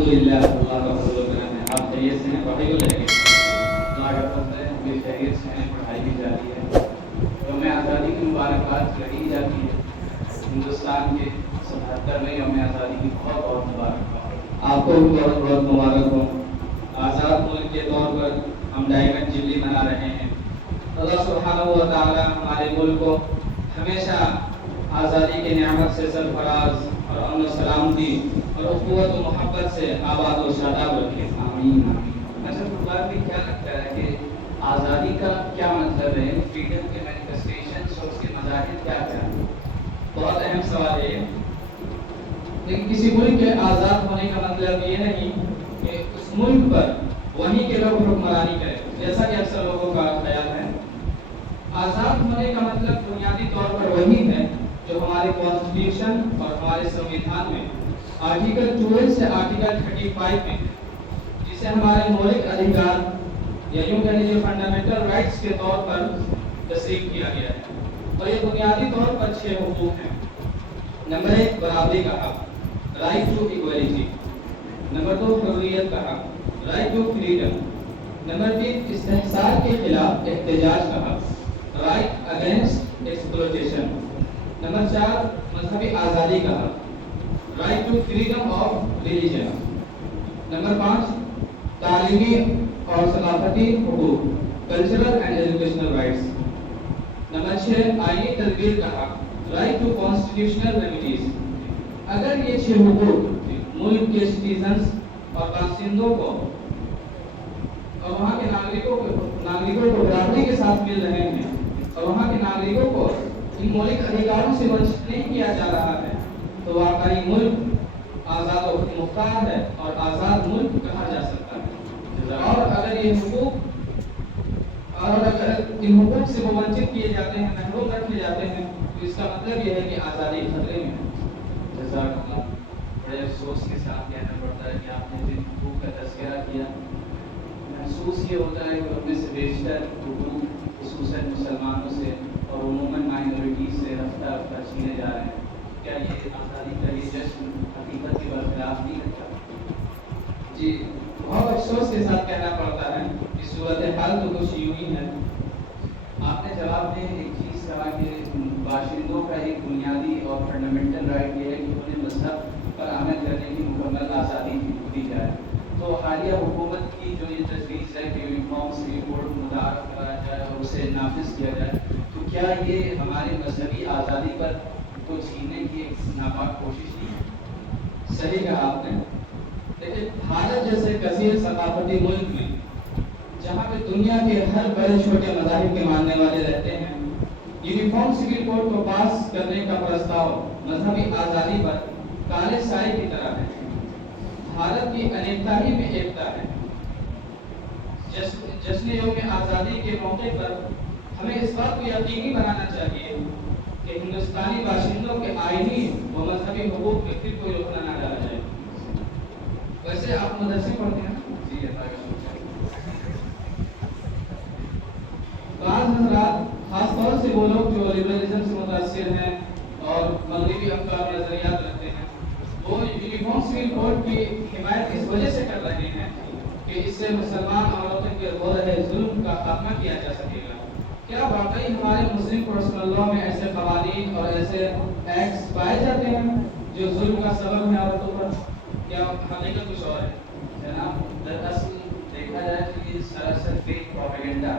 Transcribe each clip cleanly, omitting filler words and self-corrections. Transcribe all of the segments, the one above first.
الحمدللہ اللہ کا فضل و کرم ہے. آپ خیریت سے ہیں؟ پڑھائی کو لے کے اللہ کا فضل ہے، ہم بھی خیریت سے ہیں، پڑھائی بھی جاری ہے. یوم آزادی کی مبارکباد کہی جاتی ہے. ہندوستان کے 77ویں یوم آزادی کی بہت بہت مبارکباد. آپ کو بھی بہت بہت مبارک ہو. آزاد ملک کے طور پر ہم ڈائمنڈ جبلی منا رہے ہیں. اللہ سبحانہ و تعالی ہمارے ملک کو ہمیشہ آزادی کی نعمت سے سرفراز اور امن و سلامتی اور اخوت و محبت سے آباد و شاداب رکھے. آمین آمین. اچھا بات بھی کیا لگتا ہے کہ آزادی کا کیا مطلب ہے؟ فریڈم کے مینیفیسٹیشنز اور اس کے مظاہر کیا کیا ہیں؟ بہت اہم سوال ہے. لیکن کسی ملک کے آزاد ہونے کا مطلب یہ نہیں کہ اس ملک پر وہیں کے لوگ حکمرانی کریں، جیسا کہ اکثر لوگوں کا خیال ہے. آزاد ہونے کا مطلب بنیادی طور پر وہی ہے جو ہمارے کانسٹیٹیوشن اور ہمارے سنویدھان میں آرٹیکل 12 سے آرٹیکل 35 میں جسے ہمارے مولک ادھیکار یا یوں کہہ لیجیے فنڈامنٹل رائٹس کے طور پر تصریح کیا گیا ہے. اور یہ بنیادی طور پر 6 حقوق ہیں. نمبر 1 برابری کا حق، رائٹ ٹو ایکویلٹی. نمبر 2 حریت کا حق، رائٹ ٹو فریڈم. نمبر 3 استحصال کے خلاف احتجاج کا حق، رائٹ اگینسٹ ایکسپلوٹیشن. نمبر 4 مذہبی آزادی کا حق، right to freedom of religion. Number 5 تعلیمی اور ثقافتی حقوق، cultural and educational rights. Number 6 آئینی تدبیر کا حق، رائٹ ٹو کانسٹیٹیوشنل ریمیڈیز. اگر یہ 6 حقوق ملک کے سٹیزنز اور باشندوں کو اور وہاں کے ناگرکوں کو برابری کے ساتھ مل رہے ہیں اور وہاں کے ناگرکوں کو ان مولک ادھیکاروں سے ونچت نہیں کیا جا رہا ہے تو واقعی ملک آزاد و مختار ہے اور آزاد ملک کہا جا سکتا ہے. اور اگر یہ حقوق ان حقوق سے وہ ونچت کیے جاتے ہیں، محروم رکھے جاتے ہیں، تو اس کا مطلب یہ ہے کہ آزادی خطرے میں ہے. جزاک اللہ. بڑے افسوس کے ساتھ کہنا پڑتا ہے کہ آپ نے جن حقوق کا تذکرہ کیا، محسوس یہ ہوتا ہے کہ ان میں سے بیشتر حقوق خصوصاً مسلمانوں سے اور عموماً مائنورٹیز سے رفتہ رفتہ چھینے جا رہے ہیں. کیا یہ آزادی کا یہ جشن حقیقت کے برخلاف نہیں رکھتا؟ جی بہت افسوس کے ساتھ کہنا پڑتا ہے کہ صورتحال تو کچھ یوں ہی ہے. آپ نے جواب میں ایک چیز کہا کہ باشندوں کا ایک بنیادی اور فنڈامنٹل رائٹ یہ ہے کہ انہیں مذہب پر عمل کرنے کی مکمل آزادی دی جائے. تو حالیہ حکومت کی جو یہ تجویز ہے کہ یونیفارم سول کوڈ متعارف کرایا جائے اور اسے نافذ کیا جائے، تو کیا یہ ہمارے مذہبی آزادی پر کو چھیننے کی ایک ناپاک کوشش نہیں ہے؟ صحیح کہا آپ نے. لیکن بھارت جیسے کثیر ثقافتی ملک میں جہاں پہ دنیا کے ہر بڑے چھوٹے مذاہب کے ماننے والے رہتے ہیں، یونیفارم سول کوڈ کو پاس کرنے کا پرستاؤ مذہبی آزادی پر کالے سائے کی طرح ہے. بھارت کی انیکتا ہی میں ایکتا ہے. جشن یوم آزادی کے موقع پر ہمیں اس بات کو یقینی بنانا چاہیے کہ ہندوستانی باشندوں کے آئینی و مذہبی حقوق میں پھر کوئی روک نہ ڈالا جائے. ویسے آپ مدرسے پڑھتے ہیں؟ جی بعض حضرات خاص طور سے وہ لوگ جو لبرلزم سے متاثر ہیں اور مغربی افکار نظریات رکھتے ہیں، وہ یونیفارم سول کوڈ کی حمایت اس وجہ سے کر رہے ہیں کہ اس سے مسلمان عورتوں کے ہو رہے ظلم کا خاتمہ کیا جا سکے گا. کیا واقعی ہمارے مسلم پرسنل لاء میں ایسے قوانین اور ایسے ایکٹس پائے جاتے ہیں جو ظلم کا سبب ہے عورتوں پر؟ کیا حقیقت کچھ اور ہے؟ جناب دراصل دیکھا جائے تو یہ سراسر فیک پروپیگنڈا.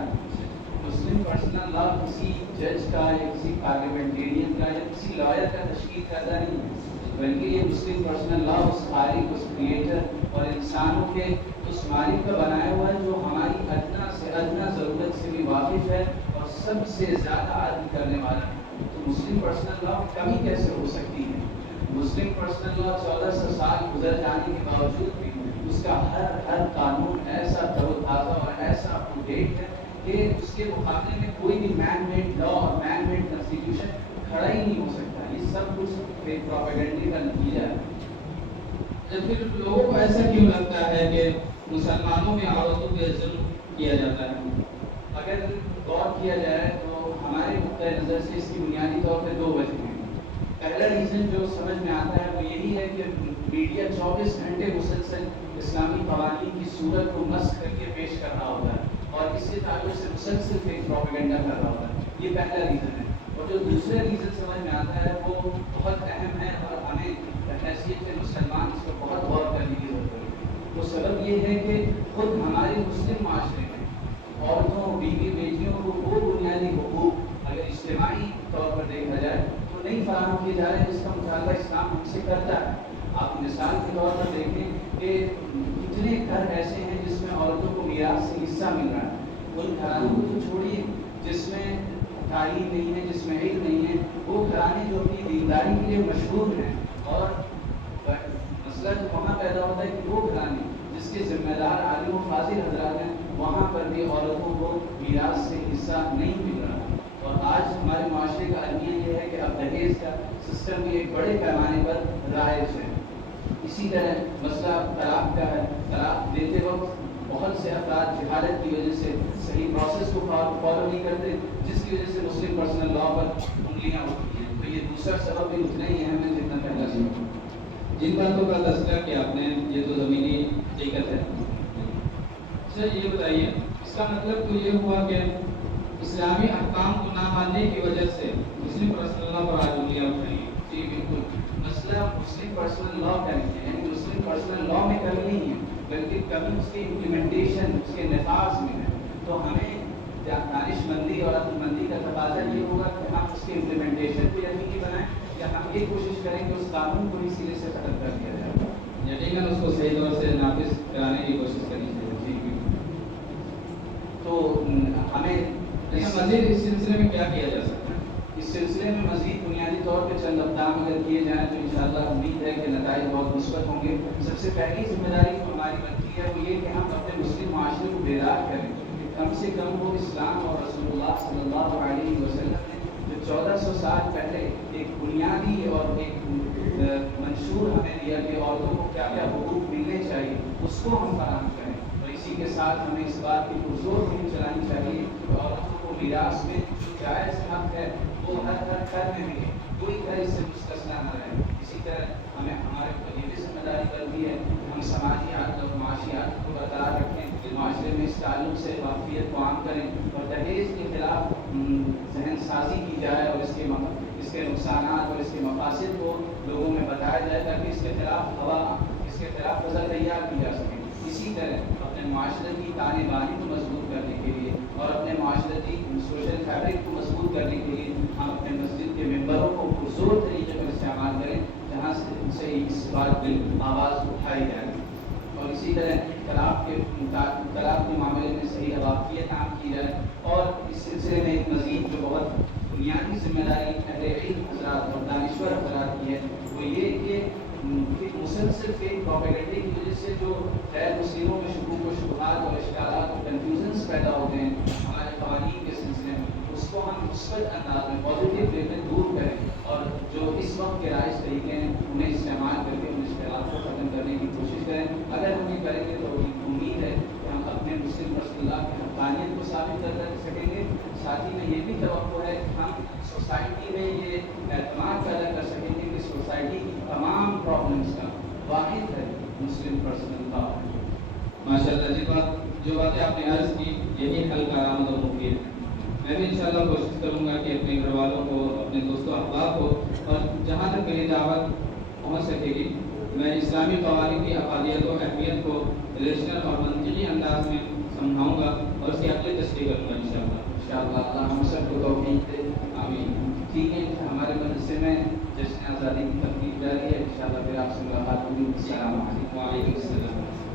مسلم پرسنل لاء کسی جج کا یا کسی پارلیمنٹیرین کا یا کسی لائر کا تشکیل کرتا نہیں ہے، بلکہ یہ مسلم پرسنل لاء اس خالق، اس کریٹر اور انسانوں کے اس مالک کا بنایا ہوا ہے جو ہماری ادنا سے ادنا ضرورت سے بھی واقف ہے اور سب سے زیادہ عدل کرنے والا ہے. تو مسلم پرسنل لاء میں کمی کیسے ہو سکتی ہے؟ مسلم پرسنل لاء 1400 سال گزر جانے کے باوجود بھی اس کا ہر قانون ایسا تر و تازہ اور ایسا اپ ٹو ڈیٹ ہے کہ اس کے مقابلے میں کوئی بھی مین میڈ لا اور مین میڈ کنسٹیٹیوشن کھڑا ہی نہیں ہو سکتا. یہ سب کچھ ایک پروپیگنڈے کا نتیجہ ہے. پھر لوگوں کو ایسا کیوں لگتا ہے کہ مسلمانوں میں عورتوں پہ ظلم کیا جاتا ہے؟ اگر غور کیا جائے تو ہمارے نقطۂ نظر سے اس کی بنیادی طور پہ 2 وجہ ہیں. پہلا ریزن جو سمجھ میں آتا ہے وہ یہی ہے کہ میڈیا 24 گھنٹے مسلسل اسلامی قوانین کی صورت کو مسخ کر کے پیش کر رہا ہوتا ہے اور اس کے تعلق سے مسلسل فیک پروپیگنڈا کر رہا ہوتا ہے. یہ پہلا ریزن ہے. اور جو دوسرا ریزن سمجھ میں آتا ہے وہ بہت اہم ہے اور ہمیں حیثیت سے مسلمان اس کو بہت غور کرنے کی ضرورت ہے. وہ سبب یہ ہے کہ خود ہمارے مسلم معاشرے میں عورتوں بیوی بیٹیوں کو وہ بنیادی حقوق اگر اجتماعی طور پر دیکھا جائے تو نہیں فراہم کیے جا رہے ہیں جس کا مطالبہ اسلام ہم سے کرتا ہے. آپ مثال کے طور پر دیکھیں کہ کتنے گھر ایسے ہیں جس میں عورتوں کو میراث سے حصہ مل رہا ہے. ان گھرانوں کو تو چھوڑیے جس میں تعلیم نہیں ہے, جس میں علم نہیں ہے, وہ گھرانے جو اپنی دینداری کے لیے مشہور ہیں. اور مسئلہ جو وہاں پیدا ہوتا ہے کہ وہ گھرانے جس کے ذمہ دار عالم و فاضل حضرات ہیں وہاں پر بھی عورتوں کو میراث سے حصہ نہیں مل رہا. اور آج ہمارے معاشرے کا المیہ یہ ہے کہ اب دہیز کا سسٹم بھی ایک بڑے پیمانے پر رائج ہے. اسی طرح مسئلہ طلاق کا ہے. طلاق دیتے وقت بہت سے افراد جہالت کی وجہ سے صحیح پروسیس کو فالو نہیں کرتے جس کی وجہ سے مسلم پرسنل لا پر انگلیاں اٹھتی ہیں. تو یہ دوسرا سبب بھی اتنا ہی اہم ہے جتنا پہلا سبب. جن باتوں کا تذکرہ کیا آپ نے یہ تو زمینی حقیقت ہے. سر یہ بتائیے اس کا مطلب تو یہ ہوا کہ اسلامی احکام کو نہ ماننے کی وجہ سے مسلم پرسنل لا پر آج انگلیاں اٹھ رہی ہیں. جی بالکل. مسئلہ مسلم پرسنل لا کا نہیں ہے, یعنی مسلم پرسنل لا میں کمی نہیں ہے بلکہ کمی اس کے امپلیمنٹیشن, اس کے نفاذ میں ہے. تو ہمیں دانش مندی اور عقل مندی کا تقاضا یہ ہوگا کہ ہم اس کے امپلیمنٹیشن کو یقینی بنائیں یا ہم یہ کوشش کریں کہ اس قانون کو ہی سرے سے ختم کر دیا جائے. یقیناً اس کو صحیح طور سے نافذ کرانے کی کوشش کرنی چاہیے. جی تو ہمیں مزید اس سلسلے میں کیا کیا جا سکتا ہے؟ اس سلسلے میں مزید بنیادی طور پہ چند اقدام اگر کیے جائیں تو انشاءاللہ امید ہے کہ نتائج بہت مثبت ہوں گے. سب سے پہلی ذمہ داری جو ہماری بنتی ہے وہ یہ کہ ہم اپنے مسلم معاشرے کو بیدار کریں. کم سے کم وہ اسلام اور رسول اللہ صلی اللہ علیہ وسلم نے جو 1400 سال پہلے ایک بنیادی اور ایک منشور ہمیں دیا کہ عورتوں کو کیا کیا حقوق ملنے چاہیے اس کو ہم فراہم کریں. اور اسی کے ساتھ ہمیں اس بات کی پرزور مہم چلانی چاہیے کہ عورتوں کو میراث میں جو جائز حق ہے وہ ہر گھر میں ملے, کوئی گھر اس سے مستثنا نہ رہے. اسی طرح ہمیں ہمارے اوپر یہ بھی ذمہ داری بنتی ہے کہ ہم سماجی عادت اور معاشی عادت کو برقرار رکھیں, معاشرے میں اس تعلق سے واقفیت کو عام کریں اور دہیز کے خلاف ذہن سازی کی جائے اور اس کے نقصانات اور اس کے مقاصد کو لوگوں میں بتایا جائے تاکہ اس کے خلاف فضا تیار کی جا سکے. اسی طرح اپنے معاشرے کی تانے بانی کو مضبوط کرنے کے لیے اور اپنے معاشرتی سوشل فیبرک کو مضبوط کرنے کے لیے ہم اپنے مسجد کے ممبروں کو پرزور طریقے پر استعمال کریں جہاں سے اس بات کی آواز اٹھائی جائے. اور اسی طرح طلاق کے معاملے میں صحیح رواقیت عام کی جائے. اور اس سلسلے میں ایک مزید جو بہت بنیادی ذمہ داری اہل علم حضرات اور دانشور حضرات کی ہے وہ یہ کہ مسلسل فیک پروپیگنڈے کی وجہ سے جو غیر مسلموں میں شکوک و شبہات اور اشکالات اور کنفیوژنس پیدا ہوتے ہیں ہمارے قوانین کے سلسلے میں اس کو ہم مثبت انداز میں پازیٹیو وے میں دور کریں اور جو اس وقت کے رائج طریقے ہیں انہیں استعمال کر کے ان اشکالات کو ختم کرنے کی کوشش کریں. اگر ہم یہ کریں گے تو امید ہے کہ ہم اپنے مسلم رسول اللہ کی حقانیت کو ثابت کر سکیں گے. ساتھ ہی میں یہ بھی توقع ہے کہ ہم سوسائٹی میں یہ اعتماد پیدا کر سکیں گے کہ سوسائٹی کی تمام پرابلمس کا واحد ہے مسلم پرسنل لا. ماشاء اللہ جو باتیں آپ نے عرض کی یہی حل کارآمد اور مفید ہے. میں بھی انشاءاللہ کوشش کروں گا کہ اپنے گھر والوں کو, اپنے دوستوں احباب کو اور جہاں تک میری دعوت پہنچ سکے گی میں اسلامی قوانین کی افادیت و اہمیت کو ریشنل اور منطقی انداز میں سمجھاؤں گا اور اس کی عقلی تشریح کروں گا انشاءاللہ. اللہ ہم سب کو توفیق دے. آمین. ٹھیک ہے, ہمارے مدرسے میں جشن آزادی کی تقریب جاری ہے. انشاءاللہ پھر آپ سے ملاقات ہوگی. السلام علیکم. وعلیکم السلام.